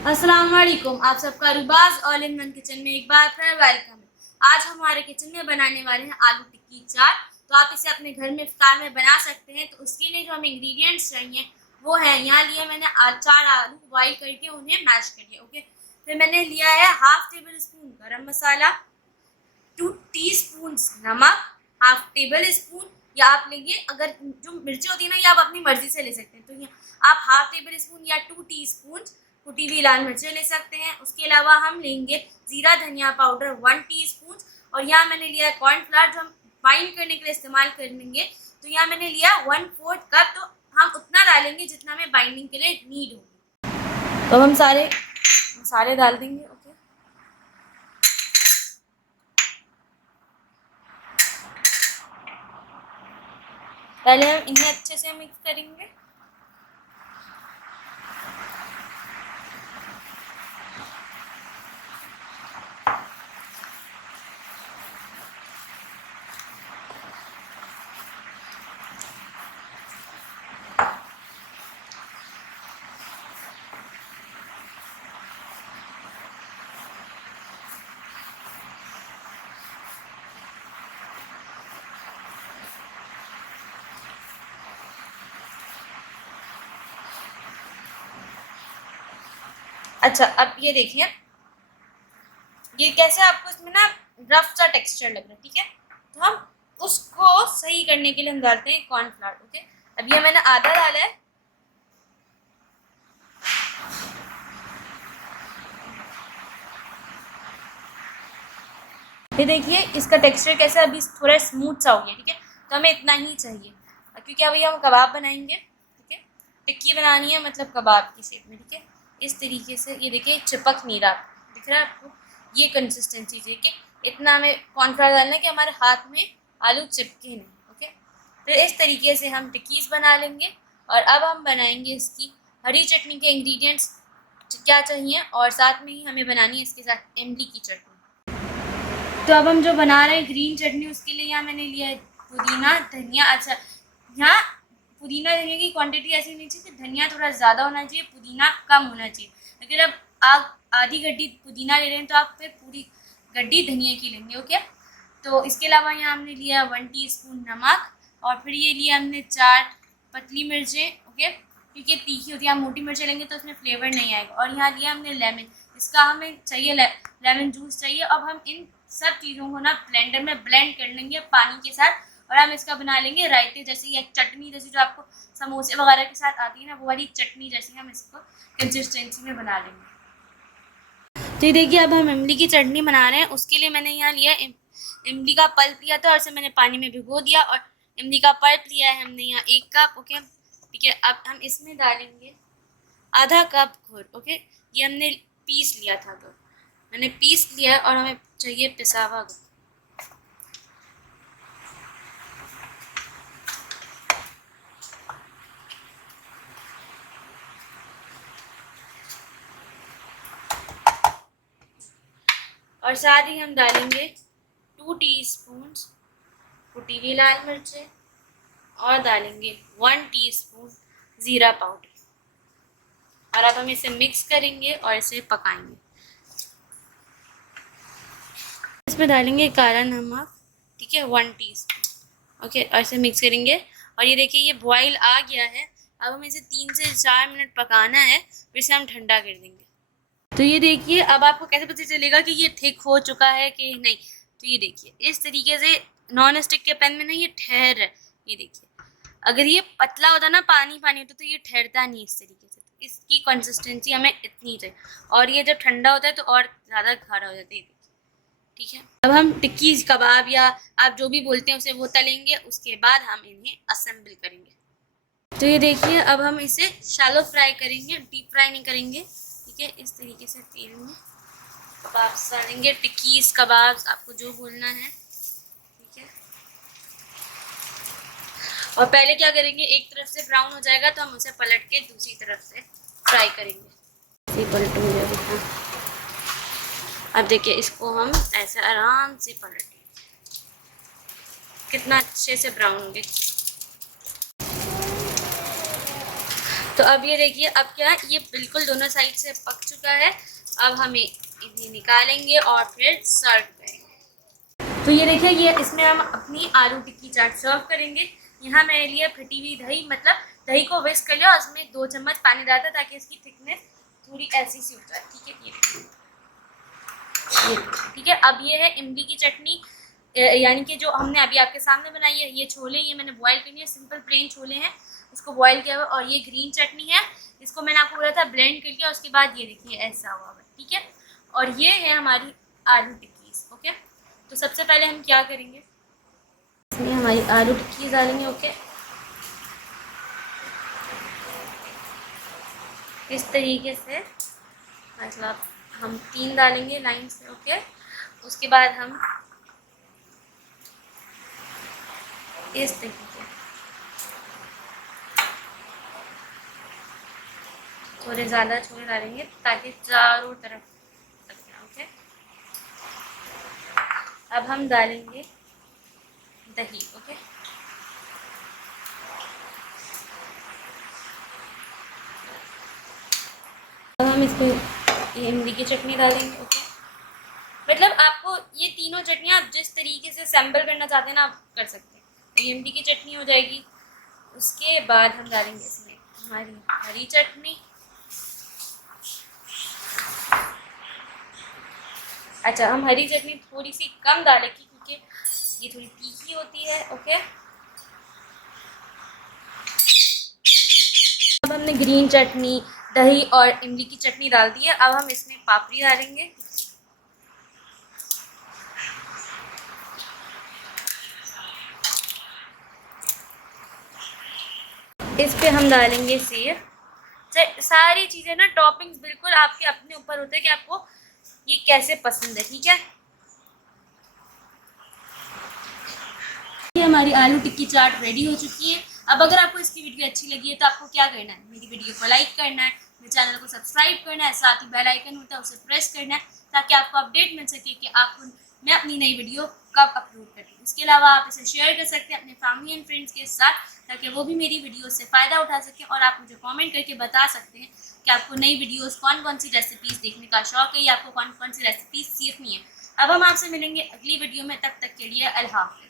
अस्सलाम वालेकुम। आप सबका रुबाज ऑल इन वन किचन में एक बार फिर वेलकम है। आज हमारे किचन में बनाने वाले हैं आलू टिक्की चाट। तो आप इसे अपने घर में इफ्तार में बना सकते हैं। तो उसके लिए जो हमें इंग्रेडिएंट्स चाहिए वो है, यहाँ लिए मैंने 4 आलू बॉईल करके उन्हें मैश कर लिया। ओके, फिर मैंने लिया है हाफ टेबल स्पून गरम मसाला, 2 टीस्पून नमक, हाफ टेबल स्पून, या आप लेंगे अगर जो मिर्ची होती है ना, ये आप अपनी मर्जी से ले सकते हैं। तो आप हाफ टेबल स्पून या 2 टीस्पून कुटी हुई लाल मिर्चें ले सकते हैं। उसके अलावा हम लेंगे जीरा धनिया पाउडर 1 टीस्पून, और यहाँ मैंने लिया कॉर्नफ्लावर जो हम बाइंड करने के लिए इस्तेमाल करेंगे। तो यहाँ मैंने लिया 1/4 कप। तो हम उतना डालेंगे जितना हमें बाइंडिंग के लिए नीड होगी। तो हम सारे मसाले डाल देंगे। ओके, पहले हम इन्हें अच्छे से मिक्स करेंगे। अच्छा, अब ये देखिए, ये कैसे आपको इसमें ना रफ सा टेक्सचर लग रहा है। ठीक है, तो हम उसको सही करने के लिए हम डालते हैं कॉर्नफ्लावर। ओके, अब ये मैंने आधा डाला है। ये देखिए इसका टेक्सचर कैसा अभी थोड़ा स्मूथ सा हो गया। ठीक है, तो हमें इतना ही चाहिए, क्योंकि अभी हम कबाब बनाएंगे। ठीक है, टिक्की बनानी है, मतलब कबाब की शेप में। ठीक है, इस तरीके से ये देखिए चिपक नहीं रहा, दिख रहा है आपको? ये कंसिस्टेंसी चाहिए कि इतना हमें कॉर्नफ्लावर डालना है कि हमारे हाथ में आलू चिपके नहीं। ओके, फिर इस तरीके से हम टिक्कीज बना लेंगे। और अब हम बनाएंगे इसकी हरी चटनी के इंग्रेडिएंट्स क्या चाहिए, और साथ में ही हमें बनानी है इसके साथ इमली की चटनी। तो अब हम जो बना रहे हैं ग्रीन चटनी, उसके लिए यहाँ मैंने लिया है पुदीना धनिया। अच्छा, यहाँ पुदीना धनिया की क्वांटिटी ऐसी होनी चाहिए कि धनिया थोड़ा ज़्यादा होना चाहिए, पुदीना कम होना चाहिए। लेकिन अब आप आधी गड्डी पुदीना ले रहे हैं तो आप फिर पूरी गड्डी धनिया की लेंगे। ओके, तो इसके अलावा यहाँ हमने लिया 1 टीस्पून नमक, और फिर ये लिया हमने 4 पतली मिर्चें। ओके, क्योंकि तीखी होती है, आप मोटी मिर्चें लेंगे तो उसमें फ्लेवर नहीं आएगा। और यहाँ लिया हमने लेमन, इसका हमें चाहिए लेमन जूस चाहिए। अब हम इन सब चीज़ों को ना ब्लेंडर में ब्लेंड कर लेंगे पानी के साथ, और हम इसका बना लेंगे रायते जैसी, एक चटनी जैसी जो आपको समोसे वगैरह के साथ आती है ना, वो वाली चटनी जैसी हम इसको कंसिस्टेंसी में बना लेंगे। तो ये देखिए, अब हम इमली की चटनी बना रहे हैं। उसके लिए मैंने यहाँ लिया इमली का पल्प लिया था, और इसे मैंने पानी में भिगो दिया, और इमली का पल्प लिया है हमने यहाँ 1 कप। ओके, ठीक है, अब हम इसमें डालेंगे आधा कप गुड़। ओके, ये हमने पीस लिया था, तो मैंने पीस लिया और हमें चाहिए पिसा हुआ गुड़। और साथ ही हम डालेंगे 2 टीस्पून कुटी हुई लाल मिर्चें, और डालेंगे 1 टीस्पून ज़ीरा पाउडर। और अब हम इसे मिक्स करेंगे और इसे पकाएंगे। इसमें डालेंगे काला नमक। ठीक है, 1 टीस्पून। ओके, और इसे मिक्स करेंगे। और ये देखिए, ये बॉईल आ गया है। अब हमें इसे 3 से 4 मिनट पकाना है, फिर इसे हम ठंडा कर देंगे। तो ये देखिए, अब आपको कैसे पता चलेगा कि ये थिक हो चुका है कि नहीं? तो ये देखिए, इस तरीके से नॉन स्टिक के पैन में ना ये ठहर है। ये देखिए, अगर ये पतला होता ना, पानी पानी होता, तो ये ठहरता नहीं इस तरीके से। तो इसकी कंसिस्टेंसी हमें इतनी चाहिए, और ये जब ठंडा होता है तो और ज़्यादा गाढ़ा हो जाता है। ठीक है, अब हम टिक्की कबाब या आप जो भी बोलते हैं उसे वो तलेंगे, उसके बाद हम इन्हें असेंबल करेंगे। तो ये देखिए, अब हम इसे शैलो फ्राई करेंगे, डीप फ्राई नहीं करेंगे। ठीक है, इस तरीके से तेल में कबाब तलेंगे, टिक्कीज कबाब आपको जो बोलना है। ठीक है, और पहले क्या करेंगे, एक तरफ से ब्राउन हो जाएगा तो हम उसे पलट के दूसरी तरफ से फ्राई करेंगे। पलटूंगे अब देखिए, इसको हम ऐसे आराम से पलटेंगे, कितना अच्छे से ब्राउन होंगे। तो अब ये देखिए, अब क्या है, ये बिल्कुल दोनों साइड से पक चुका है। अब हम इन्हें निकालेंगे और फिर सर्व करेंगे। तो ये देखिए, ये इसमें हम अपनी आलू टिक्की चाट सर्व करेंगे। यहाँ मैंने लिया फटी हुई दही, मतलब दही को विस्क कर लिया और उसमें 2 चम्मच पानी डाला था ताकि इसकी थिकनेस थोड़ी ऐसी सी हो जाए। ठीक है, ये ठीक है। अब ये है इमली की चटनी, यानी कि जो हमने अभी आपके सामने बनाई है। ये छोले, ये मैंने बॉयल करनी है, सिंपल प्लेन छोले हैं, इसको बॉयल किया हुआ। और ये ग्रीन चटनी है, इसको मैंने आपको बोला था ब्लेंड कर लिया, उसके बाद ये देखिए ऐसा हुआ है। ठीक है, और ये है हमारी आलू टिक्कीज। ओके, तो सबसे पहले हम क्या करेंगे, इसमें हमारी आलू टिक्कीज डालेंगे। ओके, इस तरीके से, मतलब हम 3 डालेंगे लाइन से। ओके, उसके बाद हम इस तरीके थोड़े ज़्यादा छोले डालेंगे ताकि चारों तरफ लग जाए। ओके, अब हम डालेंगे दही। ओके, अब हम इसमें इमली की चटनी डालेंगे। ओके, मतलब आपको ये तीनों चटनियाँ आप जिस तरीके से असेंबल करना चाहते हैं ना, आप कर सकते हैं। तो इमली की चटनी हो जाएगी, उसके बाद हम डालेंगे इसमें हमारी हरी चटनी। अच्छा, हम हरी चटनी थोड़ी सी कम डालेंगे क्योंकि ये थोड़ी तीखी होती है। ओके, अब हमने ग्रीन चटनी, दही और इमली की चटनी डाल दी है। अब हम इसमें पापड़ी डालेंगे। इस पे हम डालेंगे सेव। सारी चीज़ें ना, टॉपिंग्स बिल्कुल आपके अपने ऊपर होते हैं कि आपको ये कैसे पसंद है। ठीक है, ये हमारी आलू टिक्की चाट रेडी हो चुकी है। अब अगर आपको इसकी वीडियो अच्छी लगी है तो आपको क्या करना है, मेरी वीडियो को लाइक करना है, मेरे चैनल को सब्सक्राइब करना है, साथ ही बेल आइकन होता है उसे प्रेस करना है ताकि आपको अपडेट मिल सके कि आपको मैं अपनी नई वीडियो कब अपलोड करूँ। इसके अलावा आप इसे शेयर कर सकते हैं अपने फैमिली एंड फ्रेंड्स के साथ ताकि वो भी मेरी वीडियो से फ़ायदा उठा सकें। और आप मुझे कमेंट करके बता सकते हैं कि आपको नई वीडियोस कौन कौन सी रेसिपीज़ देखने का शौक है या आपको कौन कौन सी रेसिपीज़ सीखनी है। अब हम आपसे मिलेंगे अगली वीडियो में, तब तक के लिए अल्लाह हाफ़िज़।